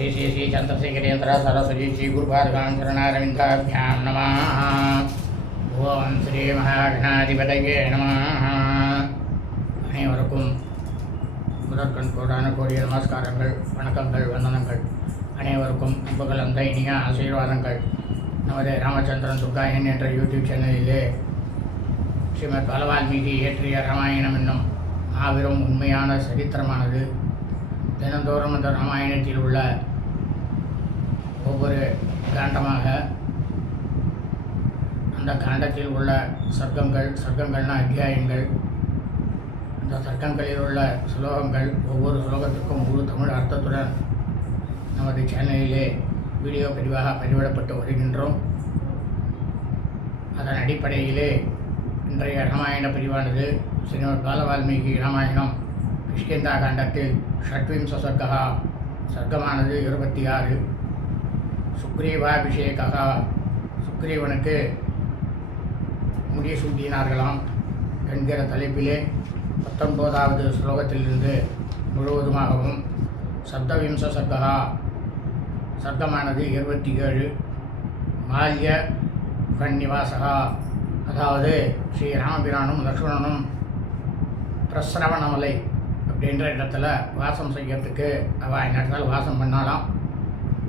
శ్రీ శ్రీ శ్రీ சரஸ்வதி ஸ்ரீ శ్రీ గురుపాదకాంకరణారవిందాభ్యాం నమ ఓం శ్రీ మహాగణాధిపతయే నమ அனைவருக்கும் முதற்கண் கோடான கோடிய நமஸ்காரங்கள் வணக்கங்கள் வந்தனங்கள். அனைவருக்கும் அன்புகள் அந்த இனிய ஆசீர்வாதங்கள். நமது ராமச்சந்திரன் துர்காயன் என்ற யூடியூப் சேனலிலே ஸ்ரீமத் பலவால்மீகி இயற்றிய ராமாயணம் என்னும் மாபெரும் உண்மையான சரித்திரமானது தினந்தோறும் அந்த ராமாயணத்தில் உள்ள ஒவ்வொரு காண்டமாக அந்த காண்டத்தில் உள்ள சர்க்கங்கள் சர்க்கங்கள்னா அத்தியாயங்கள். அந்த சர்க்கங்களில் உள்ள ஸ்லோகங்கள் ஒவ்வொரு ஸ்லோகத்துக்கும் முழு தமிழ் அர்த்தத்துடன் நமது சேனலிலே வீடியோ பதிவாக பதிவிடப்பட்டு வருகின்றோம். அதன் அடிப்படையிலே இன்றைய ராமாயண பிரிவானது ஸ்ரீமத் பாலவால்மீகி ராமாயணம் கிஷ்கிந்தா காண்டத்தில் ஷட்விம்ச சர்க்கா சர்க்கமானது இருபத்தி ஆறு. சுக்ரீவாபிஷேகா. சுக்ரீவனுக்கு முடி சூட்டினார்களாம் என்கிற தலைப்பிலே பத்தொன்பதாவது ஸ்லோகத்திலிருந்து முழுவதுமாகவும் சப்தவிம்ச சர்க்கா சர்க்கமானது இருபத்தி ஏழு மால்ய கண்ணிவாசகா அதாவது ஸ்ரீ ராமபிரானும் லக்ஷ்மணனும் பிரஸ்ரவணமலை அப்படின்ற இடத்துல வாசம் செய்யறதுக்கு அவள் இடத்துல வாசம் பண்ணாலாம்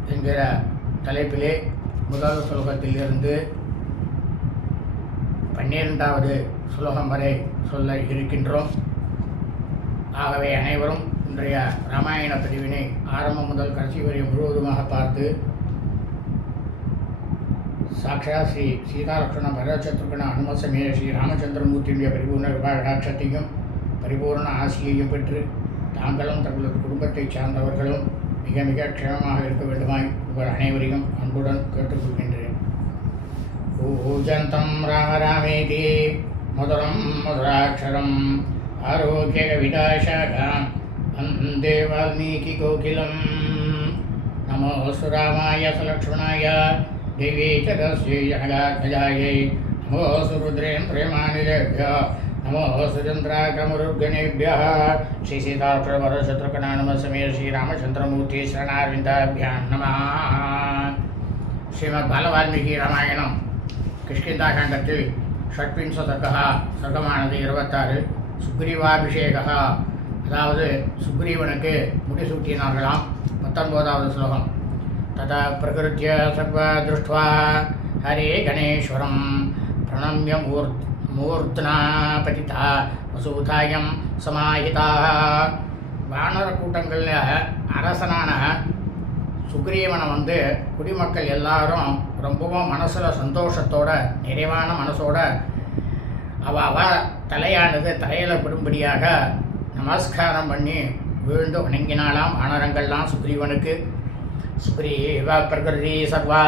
என்கிற தலைப்பிலே முதல் ஸ்லோகத்திலிருந்து பன்னிரெண்டாவது ஸ்லோகம் வரை சொல்ல இருக்கின்றோம். ஆகவே அனைவரும் இன்றைய ராமாயண பிரிவினை ஆரம்பம் முதல் கடைசி வரை முழுவதுமாக பார்த்து சாட்சா ஸ்ரீ சீதாலட்சுமண பரதசத்ருகண அனுமசமேய ஸ்ரீ ராமச்சந்திரமூர்த்தியுடைய பரிபூர்ண விபாகடாட்சத்தையும் பரிபூர்ண ஆசியையும் பெற்று தாங்களும் தங்களது குடும்பத்தைச் சார்ந்தவர்களும் மிக மிக க்ஷேமமாக இருக்க வேண்டுமாய் உங்கள் அனைவரையும் அன்புடன் கேட்டுக்கொள்கின்றேன் பூஜந்தம் ராம ராமேதி மதுரம் மதுராட்சரம் ஆரோக்கிய கவிதாசாகாம் வந்தே வால்மீகி கோகிலம் நமோஸ்து ராமாய சலக்ஷ்மணாய देवी च तस्यै जनगात्मजायै नमो सुरुद्रेन्द्रियमानिलेभ्य नमो सुचन्द्राक्रमरुगणेभ्यः श्रीसीताक्षरवरशत्रुघ्ना नमः समीर श्रीरामचन्द्रमूर्ति शरणारविन्दाभ्यां नमः ஸ்ரீமத் பாலவால்மீகி ராமாயணம் கிஷ்கிந்தாகாண்டத்தில் ஷட்விம்ச சர்க்கா சர்க்கமானது இருபத்தாறு சுக்ரீவாபிஷேகா அதாவது சுக்ரீவனுக்கு முடிசூட்டினார்களாம் பத்தொன்பதாவது ஸ்லோகம் तदा प्रकृत्य सर्वा दृष्ट्वा हरे गणेश्वरं प्रणम्य मूर् மூர்த்தனா பதிதா வசூதாயம் சமாஹிதா வானர கூட்டங்களில் அரசனான சுக்ரீவனை வந்து குடிமக்கள் எல்லாரும் ரொம்பவும் மனசில் சந்தோஷத்தோட நிறைவான மனசோட அவ அவ தலையானது தலையில் விடும்படியாக நமஸ்காரம் பண்ணி விழுந்து வணங்கினாலாம் வானரங்கள்லாம் சுக்ரீவனுக்கு சுக்ரீவ பிரகிருதி சர்வா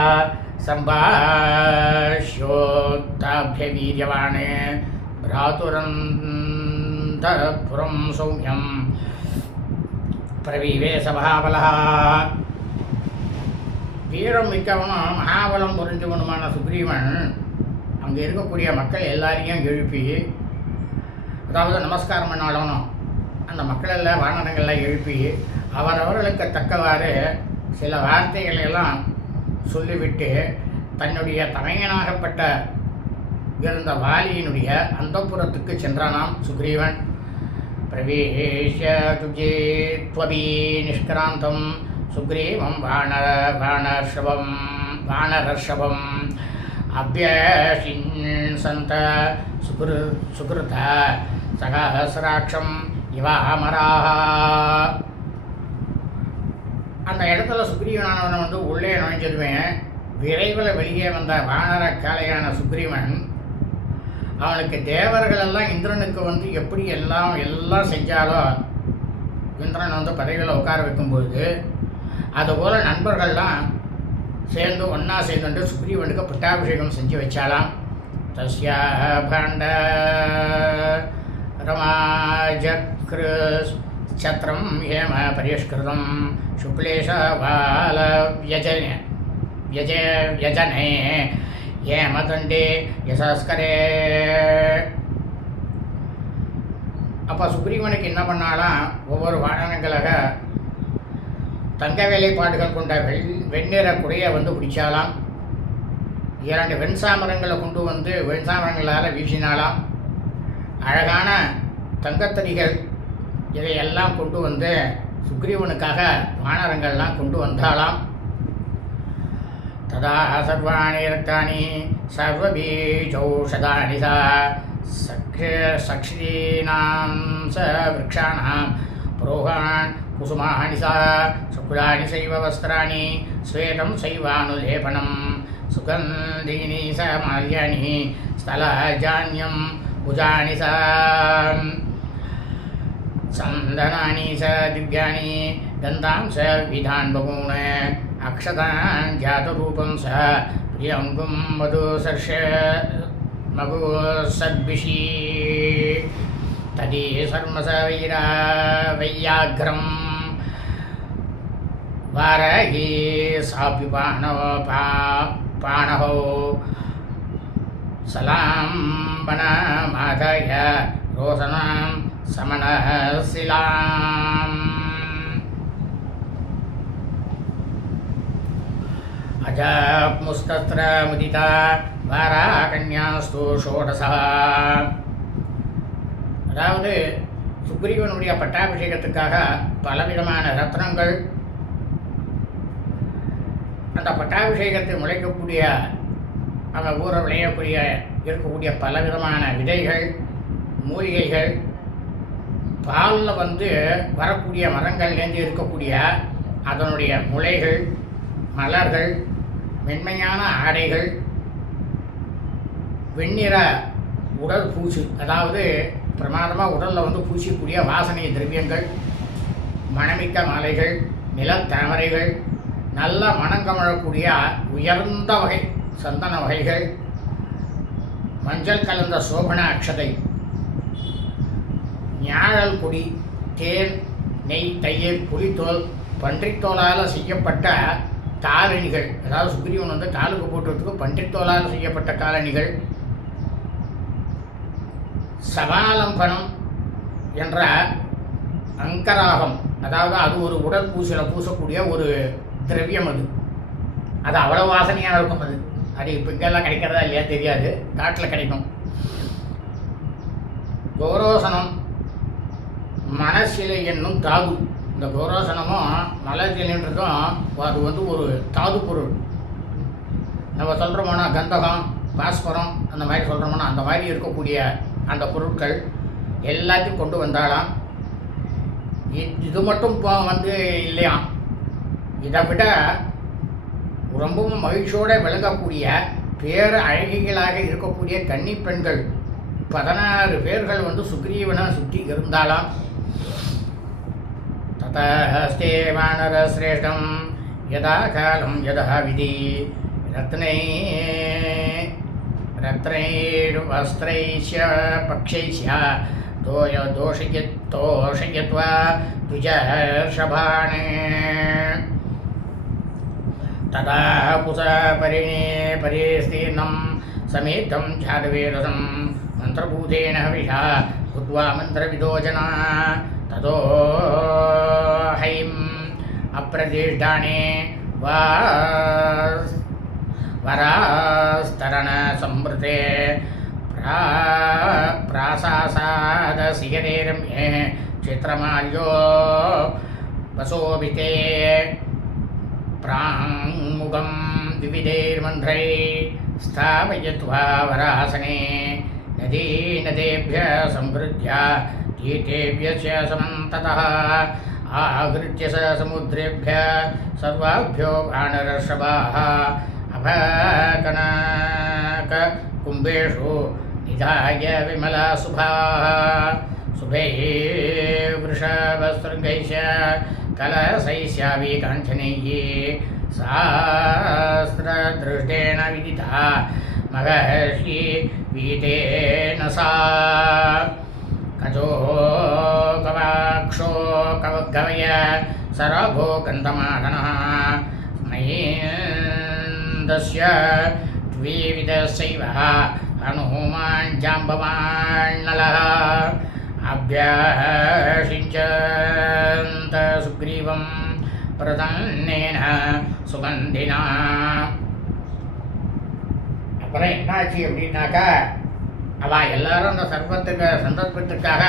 सम्भाष्योत्ताभ्यवीर्यवान् भ्रातुरन्तपुरं सौम्यं பிரவீவே சபாபலா வீரம் மிக்கவனும் மகாபலம் புரிஞ்சவனுமான சுக்ரீவன் அங்கே இருக்கக்கூடிய மக்கள் எல்லாரையும் எழுப்பி அதாவது நமஸ்காரம் பண்ணாலும் அந்த மக்களெல்லாம் வானரங்கள்லாம் எழுப்பி அவரவர்களுக்கு தக்கவாறு சில வார்த்தைகளை எல்லாம் சொல்லிவிட்டு தன்னுடைய தமையனாகப்பட்ட இருந்த வாலியினுடைய அந்தப்புறத்துக்கு சென்றானாம் சுக்ரீவன். பிரவேஷ துஜேத்வபி நிஷ்கிராந்தம். சுக்ரீவம் வாணர வாணர்ஷபம் வாணரஷபம் அபியசின்சந்த சுகிரு சுகிருத சகசிராட்சம் இவாமராக அந்த இடத்துல சுக்ரீவனானவனை வந்து உள்ளே நுழைஞ்சதுமே விரைவில் வெளியே வந்த வானர காளையான சுக்ரீவன் அவனுக்கு தேவர்கள் எல்லாம் இந்திரனுக்கு வந்து எப்படி எல்லாம் எல்லாம் செஞ்சாலோ இந்திரன் வந்து பதவியில் உட்கார வைக்கும்பொழுது அதுபோல் நண்பர்கள்லாம் சேர்ந்து ஒன்றா சேர்ந்துட்டு சுக்ரீவனுக்கு பட்டாபிஷேகம் செஞ்சு வச்சாலாம். தஸ்யா பாண்ட ரமாஜக்ருஸ் சத்திரம் ஹேம பரிஷ்கிருதம். சுக்லேஷ பால வியஜன வியஜ வியஜனே ஹேமதண்டே யசஸ்கரே. அப்போ சுக்ரீவனுக்கு என்ன பண்ணாலாம் ஒவ்வொரு வாகனங்களாக தங்க வேலைப்பாடுகள் கொண்ட வெள் வெண்ணிற குடையை வந்து பிடிச்சாலாம் இரண்டு வெண்சாமரங்களை கொண்டு வந்து வெண்சாமரங்களால் வீசினாலாம் அழகான தங்கத்தடிகள் இதையெல்லாம் கொண்டு வந்து சுக்ரீவனுக்காக வானரங்கள்லாம் கொண்டு வந்தாலாம் ததா சர்வாணி ரத்தானி சர்வபீஜௌஷதானி சா சக்ஷீனாம் ச விரக்ஷாணாம் புரோகான் குசுமானி சா சுக்குலானி சைவ வஸ்திராணி ஸ்வேதம் சைவானுலேபனம். சுகந்தீனி ச மால்யானி ஸ்தலஜான்யம் சந்தனானி ச திவ்யானி கந்தாம் ச விதான் பகூண அக்ஷதான் ஜாதரூபம் ச பிரியங்கும் மது சர்ஷ மகு சத்பிஷி தடி சர்மச வைரா வையாகிரம் வாரகி சாபி பாணோ பா பாணஹோ சலாம் மாதய ரோசனாம் समनः शिलाम् अजाप्मुस्तत्र मुदिता वाराकन्यास्तु षोडशः அதாவது சுக்ரீவனுடைய பட்டாபிஷேகத்துக்காக பலவிதமான ரத்னங்கள் அந்த பட்டாபிஷேகத்தை முளைக்கக்கூடிய அந்த ஊரை விளையக்கூடிய இருக்கக்கூடிய பலவிதமான விதைகள் மூலிகைகள் பாலில் வந்து வரக்கூடிய மரங்கள்லேருந்து இருக்கக்கூடிய அதனுடைய முளைகள் மலர்கள் மென்மையான ஆடைகள் வெண்ணிற உடல் பூச்சு அதாவது பிரமாதமாக உடலில் வந்து பூசிக்கூடிய வாசனை திரவியங்கள் மணமிக்க மாலைகள் நிலத்தாமரைகள் நல்ல மணங்கமழக்கூடிய உயர்ந்த வகை சந்தன வகைகள் மஞ்சள் கலந்த சோபன அக்ஷதை ஞாழல் குடி தேன் நெய் தயிர் புலித்தோல் பன்றித்தோலால் செய்யப்பட்ட காலணிகள் அதாவது சுக்ரீவன் வந்து காலுக்கு போட்டுறதுக்கு பன்றித்தோலால் செய்யப்பட்ட காலணிகள். சபாலம்பனம் என்ற அங்கராகம். அதாவது அது ஒரு உடல் பூசியில் பூசக்கூடிய ஒரு திரவியம் அது. அது அவ்வளோ வாசனையாக இருக்கும் அது. அது இப்போ இங்கெல்லாம் கிடைக்கிறதா இல்லையா தெரியாது. காட்டில் கிடைக்கும். கௌரோசனம் மனசிலை என்னும் தாது. இந்த கோரோசனமும் மலசிலைன்றதும் அது வந்து ஒரு தாது பொருள். நம்ம சொல்கிறோம்னா கந்தகம் பாஸ்பரம் அந்த மாதிரி சொல்கிறோம்னா அந்த மாதிரி இருக்கக்கூடிய அந்த பொருட்கள் எல்லாத்தையும் கொண்டு வந்தாலாம். இது மட்டும் இப்போ வந்து இல்லையாம் இதை விட ரொம்பவும் மகிழ்ச்சியோடு விளங்கக்கூடிய பேர அழகிகளாக இருக்கக்கூடிய கன்னி பெண்கள் பதினாறு பேர்கள் வந்து சுக்ரீவனை சுற்றி இருந்தாலாம். हस्ते वानरश्रेष्ठं यदा काल यद विधि। रत्न रत्नवस्त्र पक्षैश्च दोय दोषयित्वा द्विजर्षभाणे। तदा पुसा परिणे परिस्तीर्णं समेतं जातवेदसं मन्त्रभूतेन हविषा भूत्वा मन्त्रविदोजना ततो हैम् अप्रतिष्ठाने वा वरास्तरणसंवृते प्रा प्रासासादशिखरेरम्ये चित्रमाल्यो वसोभिते प्राङ्मुखं विविधैर्मन्त्रै स्थापयित्वा वरासने नदीनदेभ्य संवृद्ध्य तीर्थेभ्य च समन्ततः आहृत्य स समुद्रेभ्य सर्वाभ्यो वानरषभाः अभकनककुम्भेषु निधाय विमलाशुभाः शुभैः वृषभशृङ्गैश्च कलशैष्यावि काञ्चनैः शास्त्रदृष्टेन विदिता। महर्षि वीतेन सा। कजो गवाक्षो कवगवय सरभो गन्धमादनः मयेन्दस्य द्विविधस्यैव हनुमान् जाम्बवान्नलः अभ्यषिञ्चन्त सुग्रीवं प्रदन्नेन சுகந்தினா அப்புறம் என்னாச்சு அப்படின்னாக்கா அவள் எல்லாரும் அந்த சர்ப்பத்துக்கு சந்தர்ப்பத்துக்காக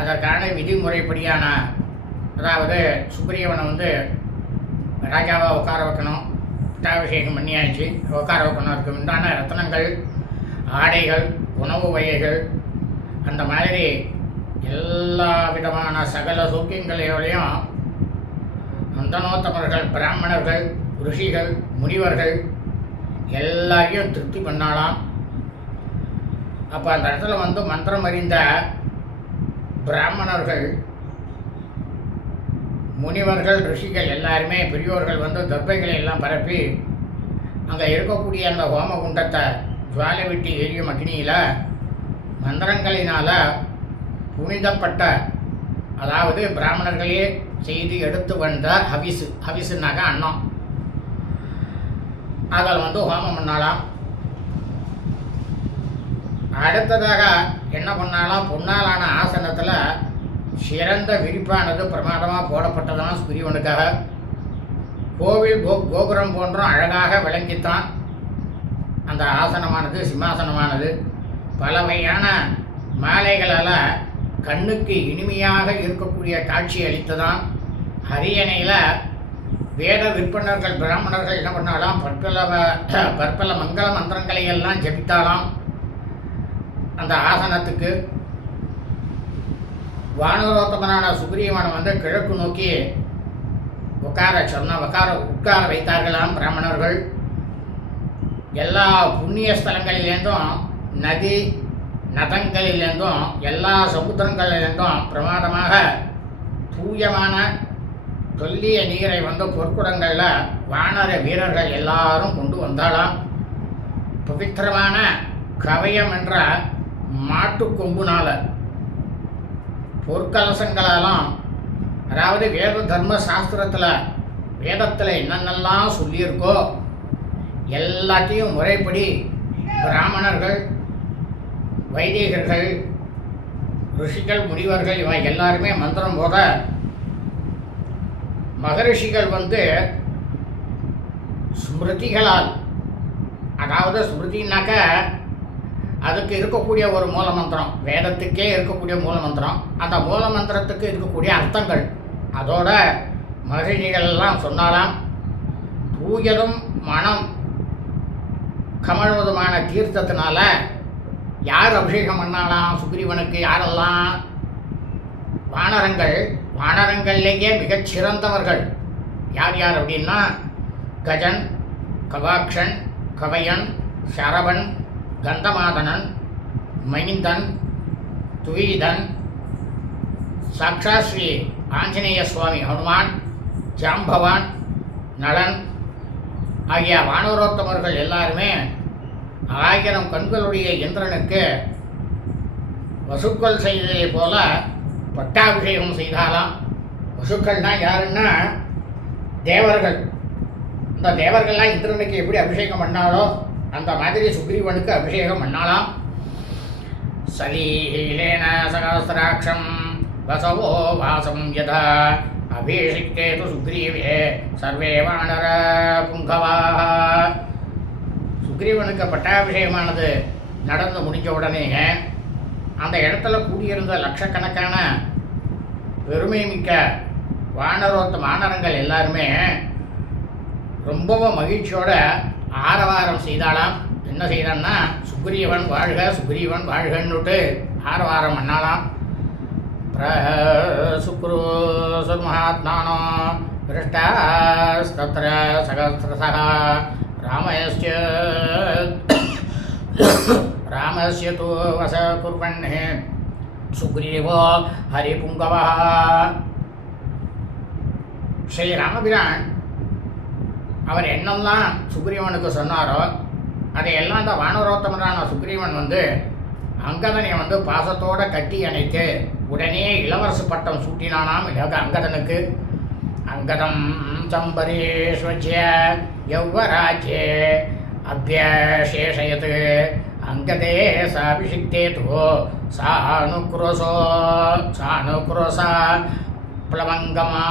அதற்கான விதிமுறைப்படியான அதாவது சுப்பிரியவனை வந்து ராஜாவை உட்கார வைக்கணும் பட்டாபிஷேகம் பண்ணியாச்சு உட்கார வைக்கணும். அதுக்கு உண்டான ரத்னங்கள் ஆடைகள் உணவு வகைகள் அந்த மாதிரி எல்லா விதமான சகல சூக்கியங்களையோடையும் நந்தனோத்தமர்கள் பிராமணர்கள் ரிஷிகள் முனிவர்கள் எல்லாரையும் திருப்தி பண்ணாலாம் அப்போ அந்த இடத்துல வந்து மந்திரம் அறிந்த பிராமணர்கள் முனிவர்கள் ரிஷிகள் எல்லாருமே பெரியோர்கள் வந்து தர்பைகளை எல்லாம் பரப்பி அங்கே இருக்கக்கூடிய அந்த ஹோம குண்டத்தை ஜுவாலை விட்டு எரியும் அக்னியில் மந்திரங்களினால் புனிதப்பட்ட அதாவது பிராமணர்களே செய்து எடுத்து வந்த ஹவிசு ஹவிசுனாக்க அன்னம் அதில் வந்து ஹோமம் பண்ணாலாம். அடுத்ததாக என்ன பண்ணாலும் பொன்னாலான ஆசனத்தில் சிறந்த விரிப்பானது பிரமாதமாக போடப்பட்டதான் சுக்ரீவனுக்காக கோவில் கோ கோபுரம் போன்றும் அழகாக விளங்கித்தான் அந்த ஆசனமானது சிம்மாசனமானது. பல வகையான மாலைகளால் கண்ணுக்கு இனிமையாக இருக்கக்கூடிய காட்சி அளித்ததான் ஹரியணையில் வேத விற்பனர்கள் பிராமணர்கள் என்ன பண்ணாலாம் பற்பல பற்பல மங்கள மந்திரங்களை எல்லாம் ஜபித்தாலாம். அந்த ஆசனத்துக்கு வானரோத்தமனான சுக்ரீவனை வந்து கிழக்கு நோக்கி உட்கார சொன்ன உட்கார உட்கார வைத்தார்களாம் பிராமணர்கள். எல்லா புண்ணிய ஸ்தலங்களிலேருந்தும் நதி நதங்களிலேருந்தும் எல்லா சமுத்திரங்களிலேருந்தும் பிரமாதமாக தூயமான தொல்லிய நீரை வந்து பொற்குடங்களில் வானர வீரர்கள் எல்லாரும் கொண்டு வந்தாலாம் பவித்திரமான கவயம் என்ற மாட்டு கொம்புனால பொற்கலசங்களெல்லாம் அதாவது வேத தர்ம சாஸ்திரத்தில் வேதத்தில் என்னென்னலாம் சொல்லியிருக்கோ எல்லாத்தையும் முறைப்படி பிராமணர்கள் வைதிகர்கள் ரிஷிகள் முனிவர்கள் இவன் எல்லாருமே மந்திரம் போக மகரிஷிகள் வந்து ஸ்மிருதிகளால் அதாவது ஸ்மிருதினாக்க அதுக்கு இருக்கக்கூடிய ஒரு மூல மந்திரம் வேதத்துக்கே இருக்கக்கூடிய மூல மந்திரம் அந்த மூல மந்திரத்துக்கு இருக்கக்கூடிய அர்த்தங்கள். அதோட மகிழ்ச்சிகள்லாம் எல்லாம் சொன்னாலாம். தூயதும் மனம் கமழ்வதுமான தீர்த்தத்தினால யார் அபிஷேகம் பண்ணாலாம்? சுக்ரீவனுக்கு யாரெல்லாம் வானரங்கள்? வானரங்கள்லேயே மிகச் சிறந்தவர்கள். யார் யார் அப்படின்னா கஜன் கவாக்ஷன் கவையன் சரவன் கந்தமாதனன் மைந்தன் துவீதன் சாக்ஷாஸ்ரீ ஆஞ்சநேய சுவாமி ஹனுமான் ஜாம்பவான் நலன் ஆகிய வானரோத்தமர்கள் எல்லாருமே ஆயிரம் கண்களுடைய இந்திரனுக்கு வசுக்கள் செய்ததை போல பட்டாபிஷேகம் செய்தாலாம். வசுக்கள்னால் யாருன்னா தேவர்கள். இந்த தேவர்கள்லாம் இந்திரனுக்கு எப்படி அபிஷேகம் பண்ணாலோ அந்த மாதிரி சுக்ரீவனுக்கு அபிஷேகம் பண்ணாலாம். சலீலேன சகசிராட்சம் வசவோ வாசம் யதா. அபிஷிக்தே து சுக்ரீவே சர்வே வானர புங்கவாக சுக்ரீவனுக்கு பட்டாபிஷேகமானது நடந்து முடிஞ்ச உடனே அந்த இடத்துல கூடியிருந்த லட்சக்கணக்கான பெருமை மிக்க வானரோத்த வானரங்கள் எல்லாருமே ரொம்பவும் மகிழ்ச்சியோட ஆரவாரம் செய்தாலாம் என்ன செய்தான்னா சுக்ரீவன் வாழ்க சுக்ரீவன் வாழ்கன்னுட்டு ஆரவாரம் பண்ணாலாம் சுக்ரு சுர்மஹாத்மானோ விருஷ்டாஸ்தத்ர சகசிரசா ராமயஸ்ய ராமஸ்ய தூ வச குர்வண்ணே சுக்ரீவோ ஹரிபுங்கவா ஸ்ரீ ராமபிரான் அவர் என்னெல்லாம் சுக்ரீவனுக்கு சொன்னாரோ அதையெல்லாம் அந்த வானரோத்தமரான சுக்ரீவன் வந்து அங்கதனை வந்து பாசத்தோடு கட்டி அணைத்து உடனே இளவரசு பட்டம் சூட்டினானாம் இலக அங்கதனுக்கு. அங்கதம் சம்பரேஸ்வஜ்ய யௌவராஜ்யே அபியசேஷயத் அங்கதே சாபிஷிக்தே தோ சானுக்ரோசோ சானுக்ரோசா பிளவங்கமா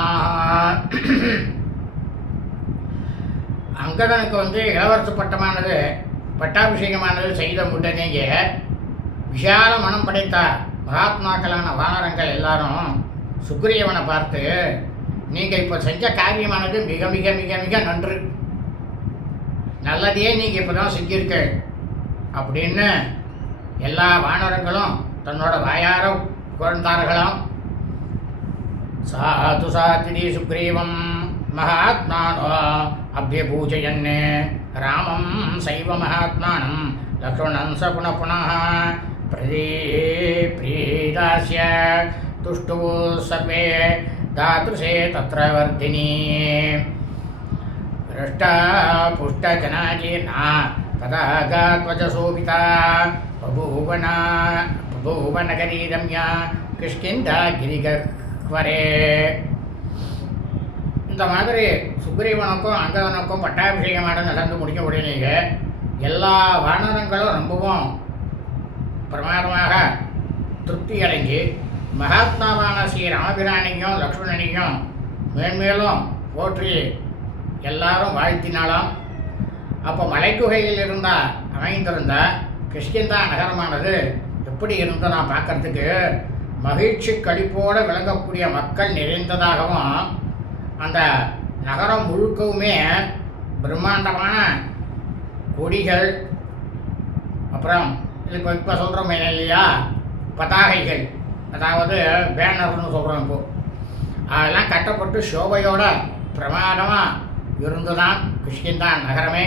அங்கதனுக்கு வந்து இளவரசு பட்டமானது பட்டாபிஷேகமானது செய்த உடனேயே விஷால மனம் படைத்தார். மகாத்மாக்களான வானரங்கள் எல்லாரும் சுக்ரீவனை பார்த்து நீங்கள் இப்போ செஞ்ச காரியமானது மிக மிக மிக மிக நன்று. நல்லதையே நீங்கள் இப்போ தான் செஞ்சிருக்க அப்படின்னு எல்லா வானரங்களும் தன்னோட வாயார குழந்தார்களாம் சாது சாத்திரி சுக்ரீவம் மகாத்மானோ அபியபூஜயன் ராமம் சைவ மகாத்மானம் லக்ஷ்மணம் ச புன புனः பிரதீ प्रीदास्य तुष्टुः सर्वे दातृसे तत्र वर्धिनी भ्रष्टा पुष्टजनाजीर्णा तदा गात्वजशोभिता बभूवना बभूवनगरी रम्या किष्किन्धा गिरिगह्वरे இந்த மாதிரி சுக்ரீவனுக்கும் அங்கவனுக்கும் பட்டாபிஷேகமானது நடந்து முடிக்க உடனேயே எல்லா வானரங்களும் ரொம்பவும் பிரமாதமாக திருப்தி அடைஞ்சு மகாத்மாவான ஸ்ரீ ராமபிராணியும் லக்ஷ்மணனையும் மேன்மேலும் போற்றி எல்லாரும் வாழ்த்தினாலும். அப்போ மலைக்குகையில் இருந்தால் அமைந்திருந்த கிஷ்கிந்தா நகரமானது எப்படி இருந்ததா பார்க்கறதுக்கு மகிழ்ச்சி கழிப்போடு விளங்கக்கூடிய மக்கள் நிறைந்ததாகவும் அந்த நகரம் முழுக்கவுமே பிரம்மாண்டமான கொடிகள் அப்புறம் இப்போ இப்போ சொல்கிறோமே இல்லையா? பதாகைகள். அதாவது பேனர்னு சொல்கிறோம் இப்போ. அதெல்லாம் கட்டப்பட்டு சோபையோட பிரமாதமாக இருந்துதான் கிஷ்கிந்தான் நகரமே.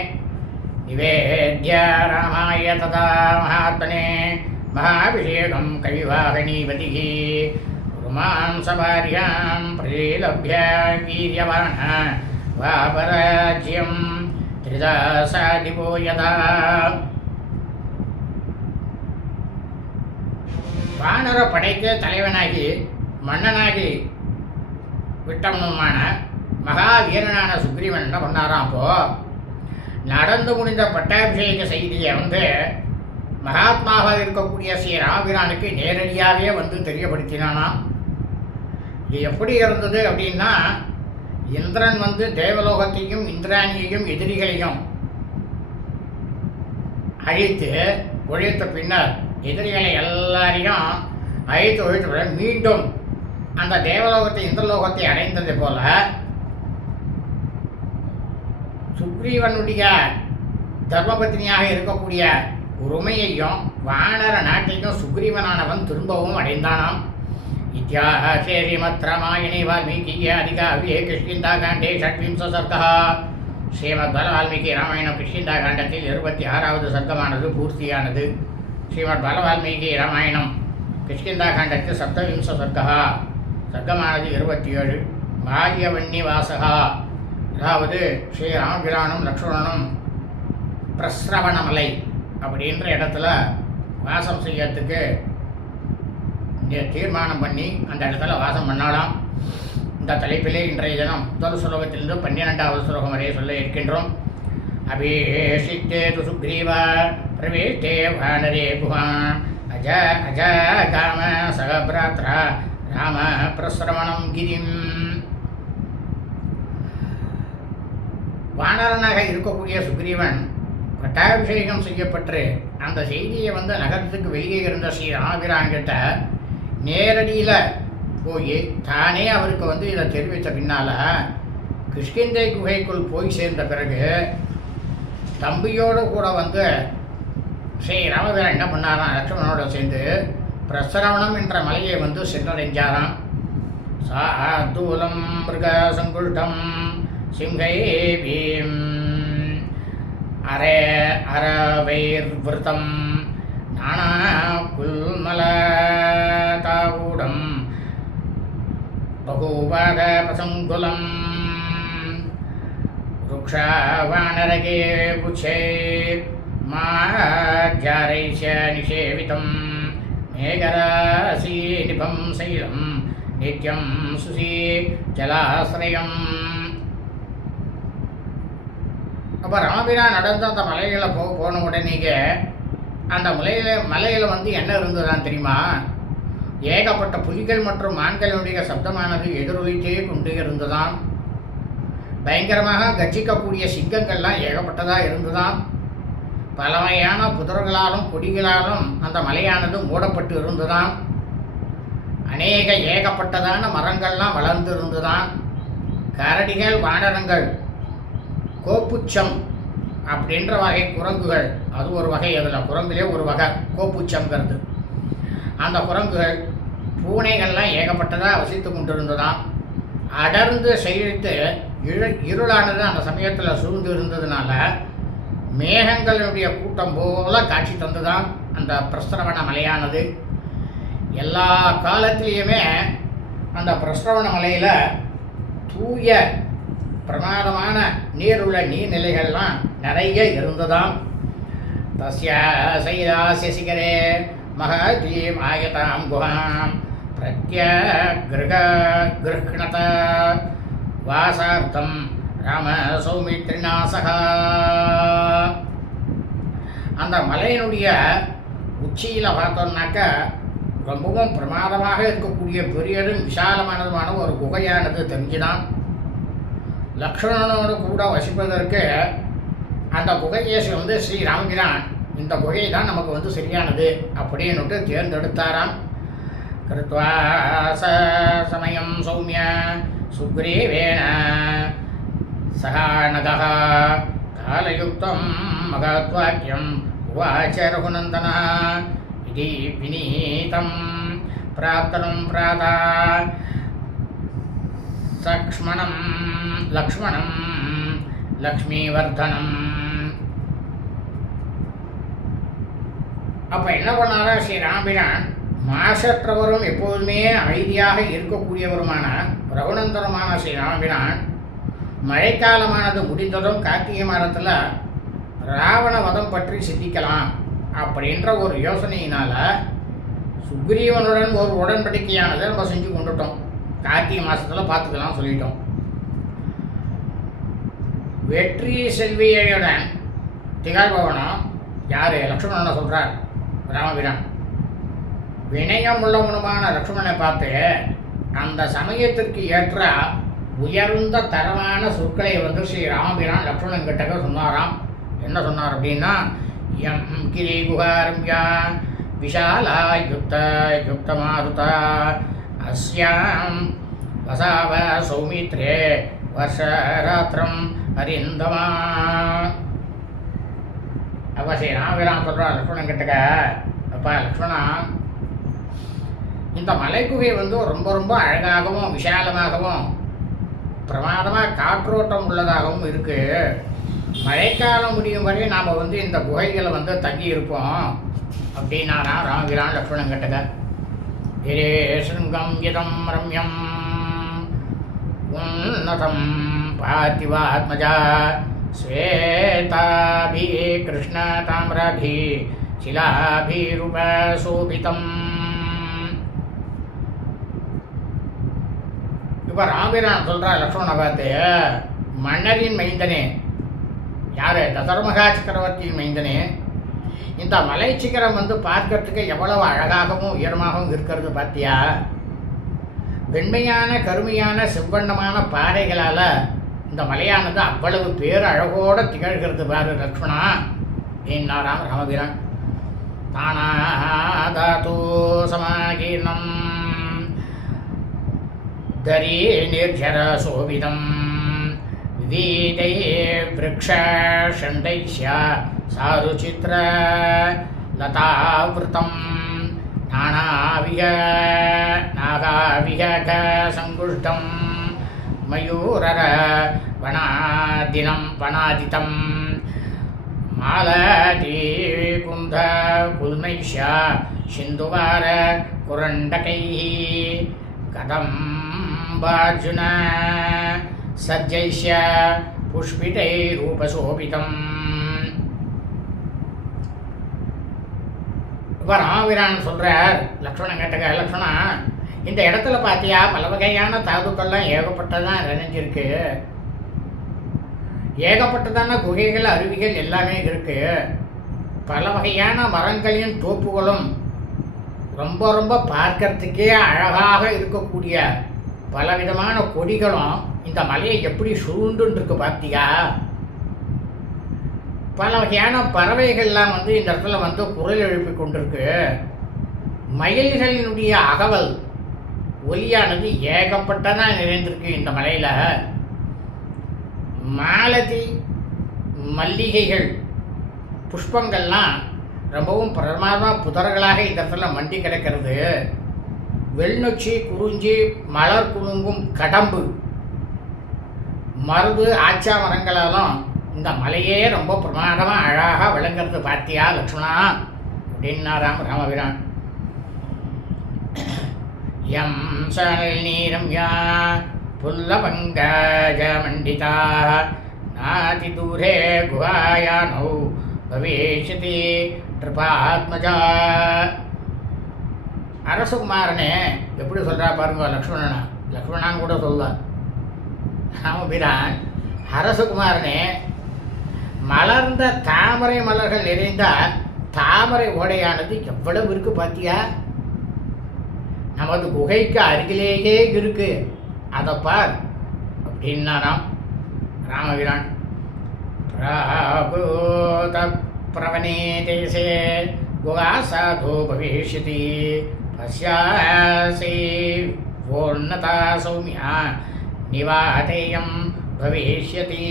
நிவேத்ய ராமாய ததா மகாத்மனே மகாபிஷேகம் கவிவாகனீபதி ருமாம் சபாரியாம் பிரலபிய வீரியவான வாபராஜ்யம் திரிதாசாதிபோ யதா வானர படைக்கு தலைவனாகி மன்னனாகி விட்டவனுமான மகாவீரனான சுக்ரீவன் என்ன பண்ணாராம் அப்போ நடந்து முடிந்த பட்டாபிஷேக செய்தியை வந்து மகாத்மாவாக இருக்கக்கூடிய ஸ்ரீ ராமபிரானுக்கு நேரடியாகவே வந்து தெரியப்படுத்தினானாம். இது எப்படி இருந்தது அப்படின்னா இந்திரன் வந்து தேவலோகத்தையும் இந்திராணியையும் எதிரிகளையும் அழித்து ஒழித்த பின்னர் எதிரிகளை எல்லாரையும் அழித்து ஒழித்த மீண்டும் அந்த தேவலோகத்தை இந்திரலோகத்தை அடைந்தது போல சுக்ரீவனுடைய தர்மபத்தினியாக இருக்கக்கூடிய உரிமையையும் வானர நாட்டையும் சுக்ரீவனானவன் திரும்பவும் அடைந்தானாம். இத்தியாசே ஸ்ரீமத் ராமாயணே வால்மீகிய அதிகாவியே கிருஷ்ணிந்தாகாண்டே ஷட்விம்ச சர்க்கா ஸ்ரீமத் பல வால்மீகி ராமாயணம் கிருஷ்ணிந்தாகாண்டத்தில் இருபத்தி ஆறாவது சர்க்கமானது பூர்த்தியானது ஸ்ரீமத் பல வால்மீகி ராமாயணம் கிருஷ்ணிந்தாகாண்டத்தில் சப்தவிம்ச சர்க்கா சர்க்கமானது இருபத்தி ஏழு மாரியவன்னி வாசகா அதாவது ஸ்ரீ ராமபிரானும் லக்ஷ்மணனும் பிரஸ்ரவணமலை அப்படின்ற இடத்துல வாசம் செய்யறதுக்கு தீர்மானம் பண்ணி அந்த இடத்துல வாசம் பண்ணலாம். இந்த தலைப்பிலே இன்றைய தினம் முதல் சுலோகத்திலிருந்து பன்னிரெண்டாவது சுலோகம் வரை சொல்ல இருக்கின்றோம். அபிஷித்தே து சுக்ரீவ பிரவேஷ்டே வானரே குஹா அஜ அஜ காம சகபிராத்ரா ராம பிரசிரமணம் கிரிம். வானரனாக இருக்கக்கூடிய சுக்ரீவன் பட்டாபிஷேகம் செய்யப்பட்டு அந்த செய்தியை வந்து நகரத்துக்கு வெளியே இருந்த ஸ்ரீ ராமபிரான்கிட்ட நேரடியில் போய் தானே அவருக்கு வந்து இதை தெரிவித்த பின்னால் கிருஷ்கிந்தை குகைக்குள் போய் சேர்ந்த பிறகு தம்பியோடு கூட வந்து ஸ்ரீ ராமபிரான் என்ன பண்ணாராம் லக்ஷ்மணனோட சேர்ந்து பிரசரவணம் என்ற மலையை வந்து சென்றடைஞ்சாராம். சாதூலம் மிருகசங்குஷ்டம் சிங்கை பீம். அரே அரவைர்விருத்தம் நானா புல்மலதாவூடம் பகூபாத பசங்குலம் ருக்ஷாவானரகே புச்சே மாஜாரைஷ நிஷேவிதம் மேகராசி நிபம் சைலம் நித்யம் சுசி ஜலாசிரயம். அப்போ ராமபிரா நடந்த அந்த மலைகளை போ போன உடனேங்க அந்த மலையில் மலையில் வந்து என்ன இருந்ததுதான் தெரியுமா? ஏகப்பட்ட புலிகள் மற்றும் மான்களுடைய சப்தமானது எதிரொலித்தே கொண்டு இருந்ததாம். பயங்கரமாக கர்ஜிக்கக்கூடிய சிங்கங்கள்லாம் ஏகப்பட்டதாக இருந்ததாம். பலவையான புதர்களாலும் கொடிகளாலும் அந்த மலையானது மூடப்பட்டு இருந்ததாம். அநேக ஏகப்பட்டதான மரங்கள்லாம் வளர்ந்து இருந்ததாம் கரடிகள் வானரங்கள் கோப்புச்சம் அப்படின்ற வகை குரங்குகள். அது ஒரு வகை அதில் குரங்குலே ஒரு வகை கோப்புச்சம்ங்கிறது அந்த குரங்குகள் பூனைகள்லாம் ஏகப்பட்டதாக வசித்து கொண்டிருந்ததாம் அடர்ந்து செயலித்து இரு இருளானது அந்த சமயத்தில் சூழ்ந்து இருந்ததுனால மேகங்களுடைய கூட்டம் போல காட்சி தந்துதான் அந்த பிரஸ்தரவண மலையானது? எல்லா காலத்திலையுமே அந்த பிரஸ்ரவண மலையில் தூய பிரமாதமான நீருள்ள நீர்நிலைகள்லாம் நிறைய இருந்ததாம். தஸ்ய சைலாசிய சிகரே மகதீம் ஆயதாம் குஹாம். பிரத்யகிருகிருஹ்ணத வாசார்த்தம் ராம சௌமித்ரினா சகா அந்த மலையினுடைய உச்சியில் பார்த்தோம்னாக்க ரொம்பவும் பிரமாதமாக இருக்கக்கூடிய பெரியதும் விசாலமானதுமான ஒரு குகையானது தெரிஞ்சுதான். லக்ஷ்மணனோடு கூட வசிப்பதற்கு அந்த குகையேசு வந்து ஸ்ரீ ராமபிரான் இந்த குகை தான் நமக்கு வந்து சரியானது அப்படின்னுட்டு தேர்ந்தெடுத்தாராம். கிருத்வா ச சமயம் சௌமிய சுக்ரீவேண சகானகா காலயுக்தம் மகாத்வாக்கியம். உவாச்ச ரகுநந்தன. இது வினீதம் பிரார்த்தனம் பிராதா. சக்ஷ்மணம் லக்ஷ்மணம் லக்ஷ்மிவர்தனம். அப்போ என்ன பண்ணாரா? ஸ்ரீ ராமபிரான் மாசற்றவரும் எப்போதுமே அமைதியாக இருக்கக்கூடியவருமான ரகுநந்தரமான ஸ்ரீ ராமபிரான் மழைக்காலமானது முடிந்ததும் கார்த்திகை மாதத்தில் ராவண வதம் பற்றி சிந்திக்கலாம் அப்படின்ற ஒரு யோசனையினால் சுக்ரீவனுடன் ஒரு உடன்படிக்கையானதை நம்ம செஞ்சு கொண்டுட்டோம். கார்த்திகை மாதத்தில் பார்த்துக்கலாம் சொல்லிட்டோம். வெற்றி செல்வியுடன் திகழ்பவனும் யார்? லக்ஷ்மணன் சொல்கிறார் ராமபிரான் வினயம் உள்ளவனுமான லக்ஷ்மணனை பார்த்து அந்த சமயத்திற்கு ஏற்ற உயர்ந்த தரமான சொற்களை வந்து ஸ்ரீ ராமபிரான் லக்ஷ்மணன் கிட்டக்க சொன்னாராம். என்ன சொன்னார் அப்படின்னா எம் கிரி குகாரம்யா விஷாலா யுக்த யுக்த மாருதா அஸ்யாம் வசாவ சௌமித்ரே வருஷராத்திரம் அரிந்தமா. அப்போ சரி ராமபிரான் சொல்கிறார் லக்ஷ்மணன் கிட்டக்க. அப்பா லக்ஷ்மணா இந்த மலைக்குகை வந்து ரொம்ப ரொம்ப அழகாகவும் விசாலமாகவும் பிரமாதமாக காற்றோட்டம் உள்ளதாகவும் இருக்குது மழைக்காலம் முடியும் வரை நாம் வந்து இந்த குகைகளை வந்து தங்கி இருப்போம் அப்படின்னாரா ராமபிரான் லக்ஷ்மணன் கிட்டக்க. இதே இதம் ரம்யம் உன்னதம் பார்த்திவாத்மஜா. श्वेताभिः कृष्णताम्रभिः शिलाभिरुपशोभितम् இப்போ ராமபிரான் சொல்கிறா லக்ஷ்மண பார்த்து மன்னரின் மைந்தனே. யார்? தசர்மகா சக்கரவர்த்தியின் மைந்தனே. இந்த மலை சிகரம் வந்து பார்க்கறதுக்கு எவ்வளவு அழகாகவும் உயரமாகவும் இருக்கிறது பார்த்தியா வெண்மையான கருமையான செவ்வண்ணமான பாறைகளால் இந்த மலையானது அவ்வளவு பேரழகோடு திகழ்கிறது பாரு லக்ஷ்மணா என்னா ராம ராமவீரன்? தானாதாதோ சமாகீர்ணம். தரீ நிர்ஜர சோபிதம் வீதை விரக்ஷண்டைஷ்யா சாருச்சித்ர லதாவிருத்தம். நானாவிக நாகாவிக சங்குஷ்டம். மயூரர வனாதினம் வனாதிதம். மாலதி குந்த குல்மைஷா சிந்துவார குரண்டகை. கதம்பார்ஜுன சஜ்ஜைஷ புஷ்பிதை ரூபசோபிதம். இப்போ ராமவீரான் சொல்கிறார் லக்ஷ்மணன் கேட்டக லக்ஷ்மணா இந்த இடத்துல பார்த்தியா பல வகையான தாதுக்கள்லாம் ஏகப்பட்டதான் நிறைஞ்சிருக்கு. ஏகப்பட்டதான குகைகள் அருவிகள் எல்லாமே இருக்கு. பல வகையான மரங்களின் தோப்புகளும் ரொம்ப ரொம்ப பார்க்கறதுக்கே அழகாக இருக்கக்கூடிய பலவிதமான கொடிகளும் இந்த மலையை எப்படி சூழ்ந்துன்னு இருக்கு பார்த்தியா பல வகையான பறவைகள்லாம் வந்து இந்த இடத்துல வந்து குரல் எழுப்பி கொண்டிருக்கு. மயில்களினுடைய அகவல் ஒலியானது ஏகப்பட்டதாக நிறைந்திருக்கு இந்த மலையில். மாலதி மல்லிகைகள் புஷ்பங்கள்லாம் ரொம்பவும் பிரமாதமாக புதர்களாக இந்த இடத்துல மண்டி கிடக்கிறது. வெள்நொச்சி குறிஞ்சி மலர் குலுங்கும் கடம்பு மருது ஆச்சா மரங்களாலும் இந்த மலையே ரொம்ப பிரமாதமாக அழகாக விளங்குறது பார்த்தியா லக்ஷ்மணா அப்படின்னாராம் ராமபிரான். எம் சனல் நீரம் யா पुल्लपङ्कजमण्डिता नातिदूरे गुहायानौ भविष्यति நிருபாத்மஜா அரசகுமாரனே எப்படி சொல்கிறா பாருங்க லக்ஷ்மணனா லக்ஷ்மணான்னு கூட சொல்லலாம் ராமபிரான் அரசகுமாரனே மலர்ந்த தாமரை மலர்கள் நிறைந்த தாமரை ஓடையானது எவ்வளவு இருக்கு பாத்தியா நமது குகைக்கு அருகிலேயே இருக்கு. அதை பார். அப்படின்னாராம் ராமபிரான் பிராபூத பிரவணே தேசே. குகா சாதோ பவிஷ்யதி. பசியாசி ஓன்னதா சௌமியா. நிவாதேயம் பவிஷ்யதி.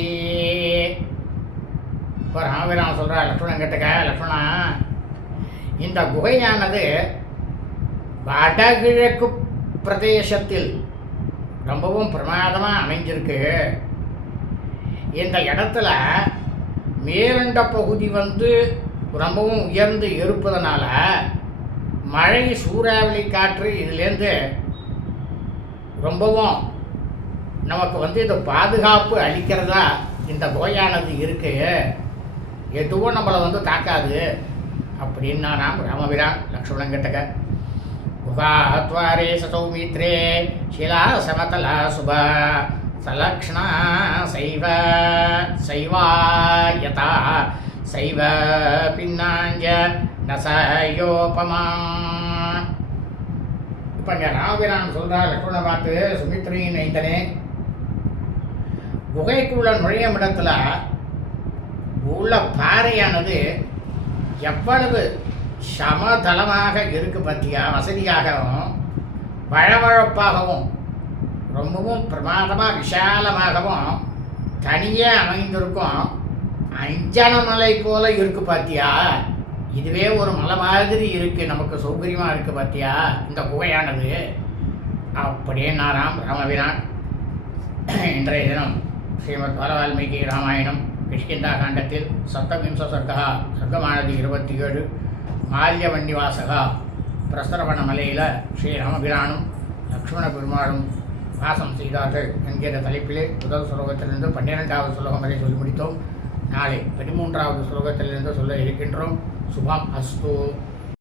இப்போ ராமபிரான் சொல்கிறா லக்ஷ்மணன் கேட்டுக்க லக்ஷ்மணா இந்த குகையானது வடகிழக்கு பிரதேசத்தில் ரொம்பவும் பிரமாதமாக அமைஞ்சிருக்கு. இந்த இடத்துல மேலண்ட பகுதி வந்து ரொம்பவும் உயர்ந்து இருப்பதனால மழை சூறாவளி காற்று இதுலேருந்து ரொம்பவும் நமக்கு வந்து இது பாதுகாப்பு அளிக்கிறதா இந்த நோயானது இருக்கு. எதுவும் நம்மளை வந்து தாக்காது. அப்படின்னா நாம் ராமபிரான் லக்ஷ்மணன் கிட்டக்க. गुहाद्वारे ससौमित्रे शिला समतला सुभा सलक्ष्णा सैव सैवायता सैव पिन्नाञ्ज न सयोपमा இப்போ இங்கே ராமபிரான் சொல்கிறா லக்ஷ்மண பார்த்து சுமித்ரியின் ஐந்தனே குகைக்குள்ள நுழையும் இடத்துல உள்ள பாறையானது எவ்வளவு சமதளமாக இருக்கு பார்த்தியா வசதியாகவும் வழவழப்பாகவும் ரொம்பவும் பிரமாதமாக விசாலமாகவும் தனியே அமைந்திருக்கும் அஞ்சனமலை போல இருக்கு பாத்தியா? இதுவே ஒரு மலை மாதிரி இருக்கு நமக்கு சௌகரியமாக இருக்கு பாத்தியா? இந்த குகையானது. அப்படியே நாராம் ராமபிரான். இன்றைய தினம் ஸ்ரீமத் பாலவால்மீகி ராமாயணம் கிஷ்கிந்தா காண்டத்தில் சப்தவிம்ச சர்க்கா சர்க்கமானது இருபத்தி ஏழு. மால்யவன்னிவாசகா பிரசரவண மலையில் ஸ்ரீ ராமபிரானும் லக்ஷ்மண பெருமாளும் வாசம் செய்தார்கள் என்கிற தலைப்பிலே முதல் சுலோகத்திலிருந்து பன்னிரெண்டாவது சுலோகம் வரை சொல்லி முடித்தோம். நாளை பதிமூன்றாவது சுலோகத்திலிருந்து சொல்ல இருக்கின்றோம். சுபம் அஸ்து.